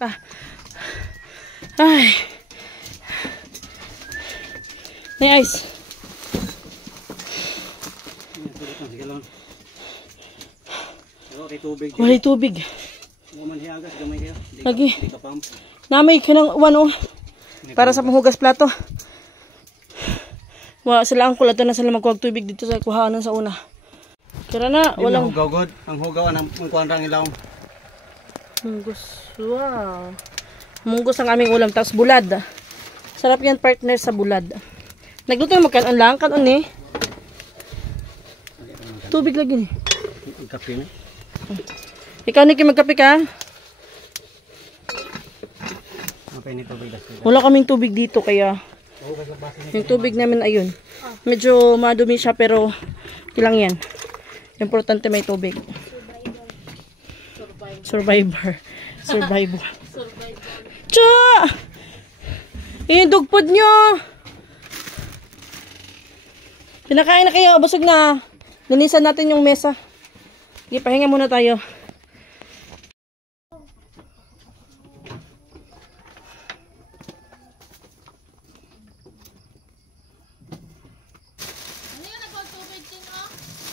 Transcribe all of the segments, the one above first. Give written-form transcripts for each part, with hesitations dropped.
ka. Ay. Nice. Walay tubig. Lagi. Namay ka ng uwan, oh. Para sa panghugas plato. Wa sila ang kulato na sila magkuhag tubig dito sa kuhaanan sa una. Kira na, walang hugaw god. Ang hugaw ang kuwandang ilaw. munggos. Wow. Munggos ang aming ulam. Tapos bulad. Sarap yan, partner, sa bulad. Nagluto na magkanon lang. Kanon eh. Tubig lagi ni. Kape na. Ikaw, Nikki, magkape ka? Wala kaming tubig dito kaya yung tubig namin ayun. Medyo madumi siya pero ilang yan. Importante may tubig. Survivor. Cha! Dugpod nyo! Pinakain na kayo. Busog na. Linisan natin yung mesa. Sige, pahinga muna tayo.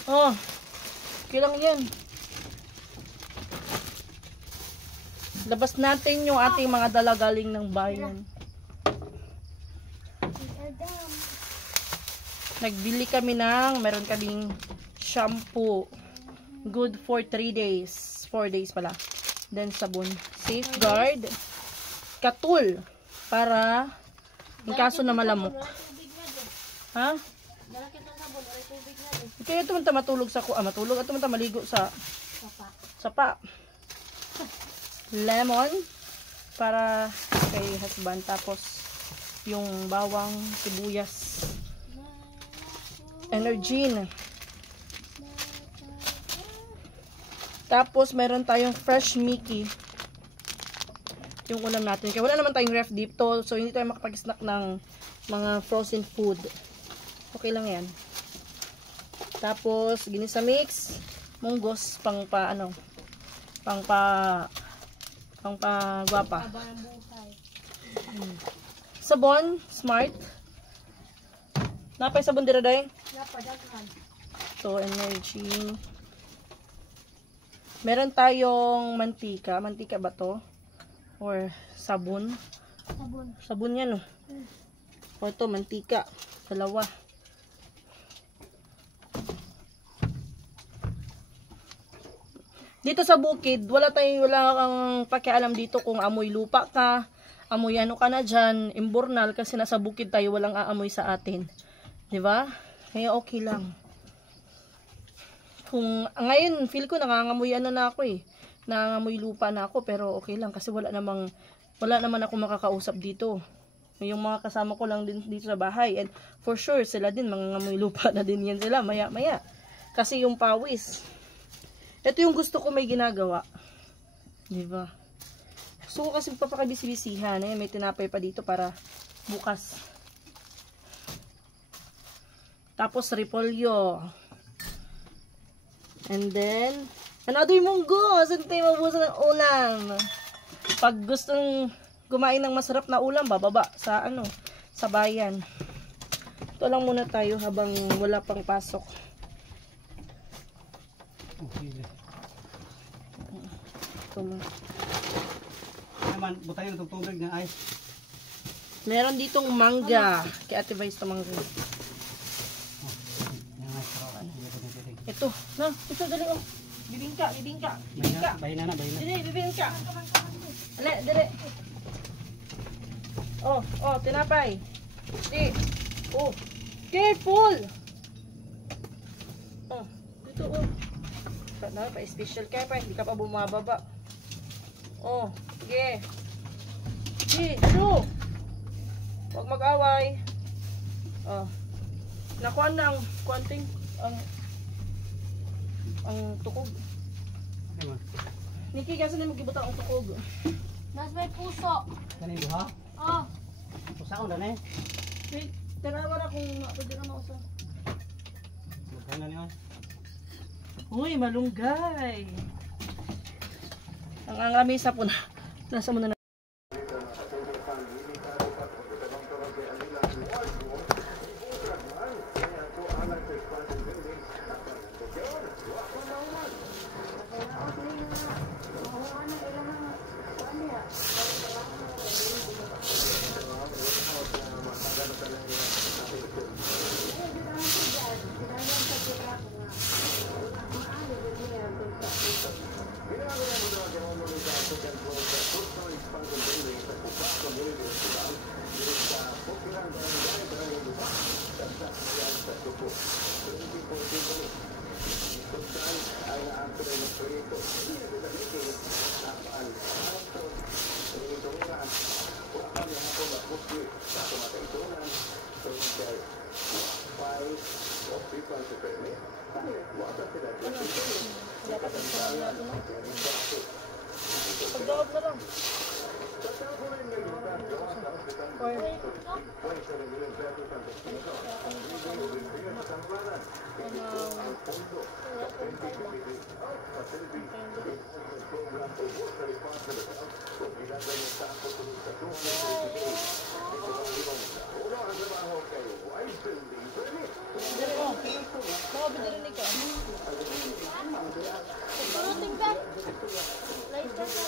Oh, kilang yan. Labas natin yung ating mga dala galing ng bayan. Nagbili kami meron kaming shampoo. Good for 3 days. 4 days pala. Then sabon. Safeguard. Katul. Para in kaso na malamok. Ha? Kaya ito man matulog sa matulog. Ito man maligo sa sapa. Lemon. Para kay husband. Tapos yung bawang, sibuyas. Energin. Tapos meron tayong fresh Mickey. Yung ulam natin. Kaya wala naman tayong ref dito. So hindi tayo makapag-snack ng mga frozen food. Okay lang yan. Tapos ginisa mix, munggos pang guwapa. Sabon, Smart. Napay sabon dira day? So energy. Meron tayong mantika. Mantika ba to? Or sabon? Sabon yan, oh. O ito, mantika. Dalawa. Dito sa bukid, wala kang pakialam dito kung amoy lupa ka, amoy ano ka na dyan, imburnal, kasi nasa bukid tayo, walang aamoy sa atin. Diba? Kaya okay lang. Kung ngayon, feel ko nangangamoy ano na ako eh. Nangangamoy lupa na ako, pero okay lang kasi wala naman ako makakausap dito. Yung mga kasama ko lang din dito sa bahay. And for sure, sila din, mangangamoy lupa na din yan sila, maya-maya. Kasi yung pawis. Ito yung gusto ko may ginagawa. Diba? Gusto ko kasi papakabisi-bisihan. Ayan, may tinapay pa dito para bukas. Tapos repolyo. And then, another munggo. Saan tayo mabusan ng ulam? Pag gustong kumain ng masarap na ulam, bababa sa sa bayan. Ito lang muna tayo habang wala pang pasok. Ito mo. Naman, butayin itong tubig ng ice. Meron ditong mangga. Kaya Ate Vice ito mangga. Ito. Na, ito dali oh. Bibingka. Bahin na. Dili, bibingka. Ale, dili. Oh, tinapay. Di. Oh, careful. Oh, dito oh. Pa-special kaya pa, hindi ka pa bumababa. Oh, sige. Sige, so. Huwag mag-away. Oh. Nakuha na ang kuanting ang tukog. Nikki, kasi na mag-ibutang ang tukog. Nas may puso. Kanin duha? Oh. Pusa ko na eh. Wait, tarawa na kung pwede ka na usa. Bukay na niyo. Uy, malunggay. Ang lamesa po na. Nasa muna na. Pagdawag na lang. Mga bidirinig ka. Turuting ba? Lighter na.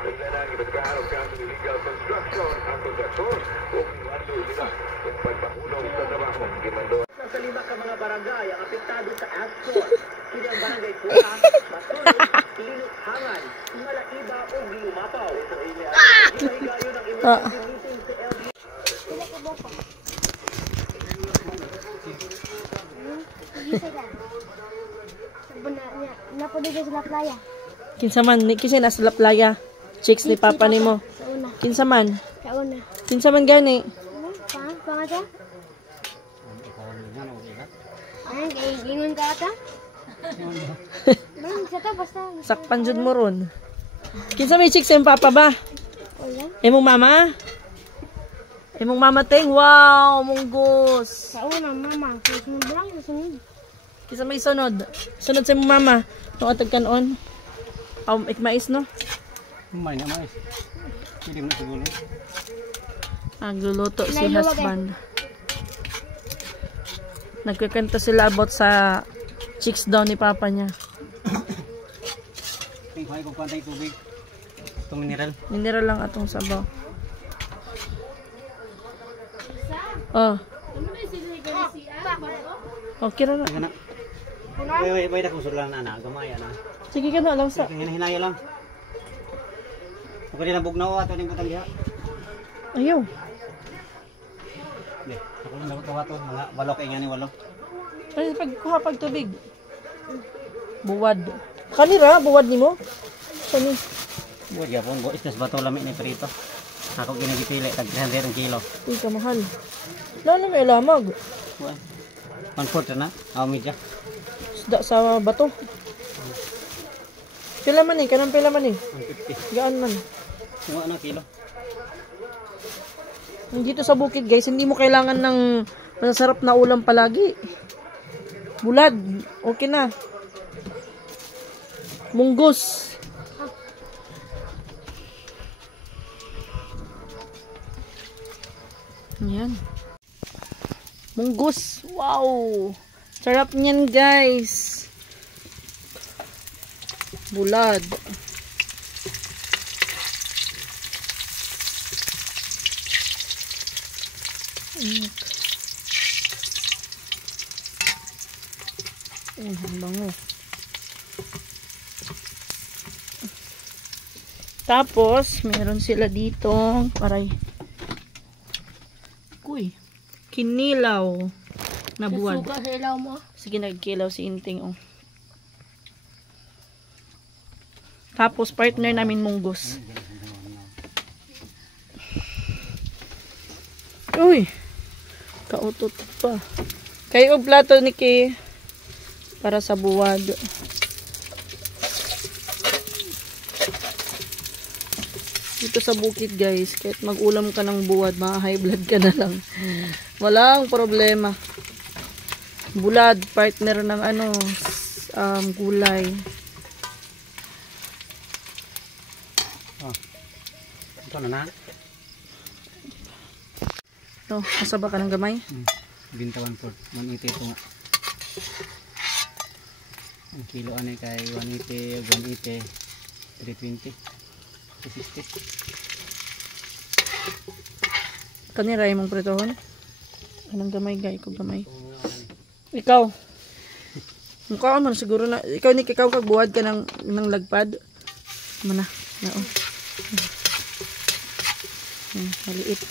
Declarar libertad o caso de legal construction ang kontraktor o kinuando sila ng pagpahulong sa trabaho. Gimando Sa lima ka mga barangay ang apektado sa asphalt. Kini ang barangay Kuha, Batuloy, Linuthangan, Malaiba o Lumapaw. Ipahigayo ng emergency meeting sa LG. Napuligan sila playa. Kinsa man, kinsa nasa la playa. Chicks ni papa nimo. Sa una. Kinsa man. Sa una. Kinsa man gani. Pangatlo? Ay, kay gingon ka ata? Bang, sa to basta. Sakpan jud mo ron. Kinsa may chicks yung papa ba? Wala. Imong mama? Imong mama teng. Wow, munggos. Sa una, mama. Susunod lang, susunod. Kinsa may sunod? Sunod sa imong mama. No atag kanon. Ikmais no. May na mais. Hindi mo na siguro. Nagluluto si husband. Nagkikanta sila about sa chicks daw ni papa niya. Tingnan ko pantay tubig. Itong mineral. Mineral lang atong sabaw. Oh. Okay ra na. Tingnan na. Wait ako sulan na gamay na. Sige ka na lang sa. Hinahinayo lang. Ako din ang bugnaw ato ning butang diha. Ayaw. Di, ako lang nagkawato mga walo kay ngani walo. Ay pagkuha pag tubig. Buwad. Kanira buwad nimo. Sani? Buot gyapon, buot isdas bato lami ni perito. Ako ginigipili tag 300 ang kilo. Uy ka mahal. Lalo may lamag. Buwan. 1/4 na. Aw media. Isda sa bato. Pila man eh, kanang pila man eh. 150. Gaan man. Yung ano kilo. Dito sa bukid guys, hindi mo kailangan ng masarap na ulam palagi. Bulad, okay na. Munggos. Yan. Munggos. Wow. Sarap niyan guys. Bulad. Ang bango. Tapos, meron sila dito, aray. Kuy, kinilaw na buwan. Suka sa ilaw mo. Sige, nagkilaw si Inting, oh. Tapos, partner namin munggos. Uy, kautot pa. Kayo plato ni Kay para sa buwad. Dito sa bukid guys, kahit mag-ulam ka ng buwad, high blood ka na lang. Walang problema. Bulad, partner ng ano, gulay. Ito na. Ito, masaba ka ng gamay? Binta 1/4. 180 ito nga. Ang kilo ano kay 180, 180, 320. Kanira yung mong pretohon? Anong gamay gay ko gamay. Ikaw. Mukha man siguro na ikaw ni ikaw kagbuhat ka ng lagpad. Mana. Nao. Maliit.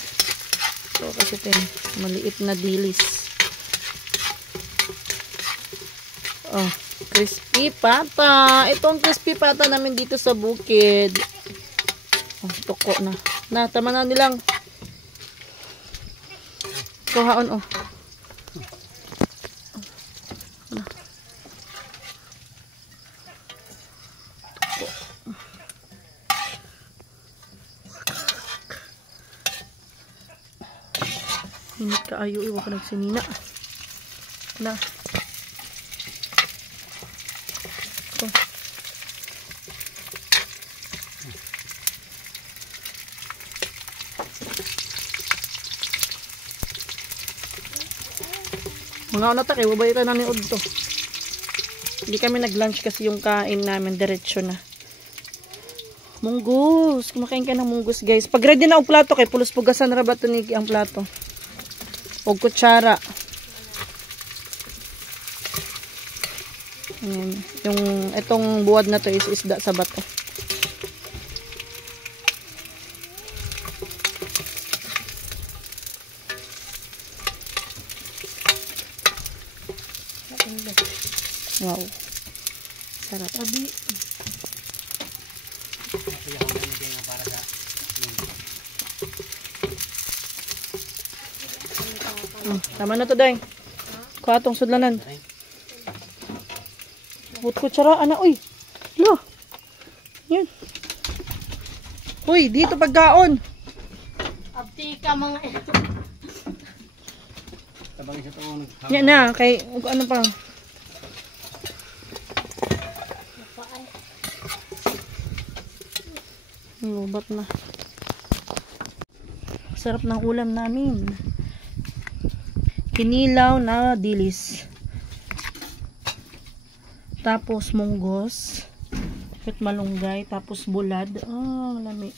So kasi maliit na dilis. Oh, crispy pata. Ito ang crispy pata namin dito sa bukid. Oh, toko na. Na, tama na nilang. Kuhaon, oh. Na. Init ka ayo, iwa ka nagsinina. Na. Ito. Mga una ta kay babay ka namin udto. Hindi kami nag-lunch kasi yung kain namin diretso na. Munggos, kumakain ka ng munggos guys. Pag ready na og plato kay pulos pugasan ra ba to ni ang plato. Og kutsara. Ayan. Yung itong buwad na to is isda sa bato. Wow. Sarap. Abi. Tama na to, day. Kuha atong sudlanan. But kutsara, ana, uy. Lo. Yan. Uy, dito pagkaon. Abti ka mga Yan na, kay, ano pa. Lubat na. Sarap ng ulam namin. Kinilaw na dilis. Tapos munggos. At malunggay. Tapos bulad. Ah, lami.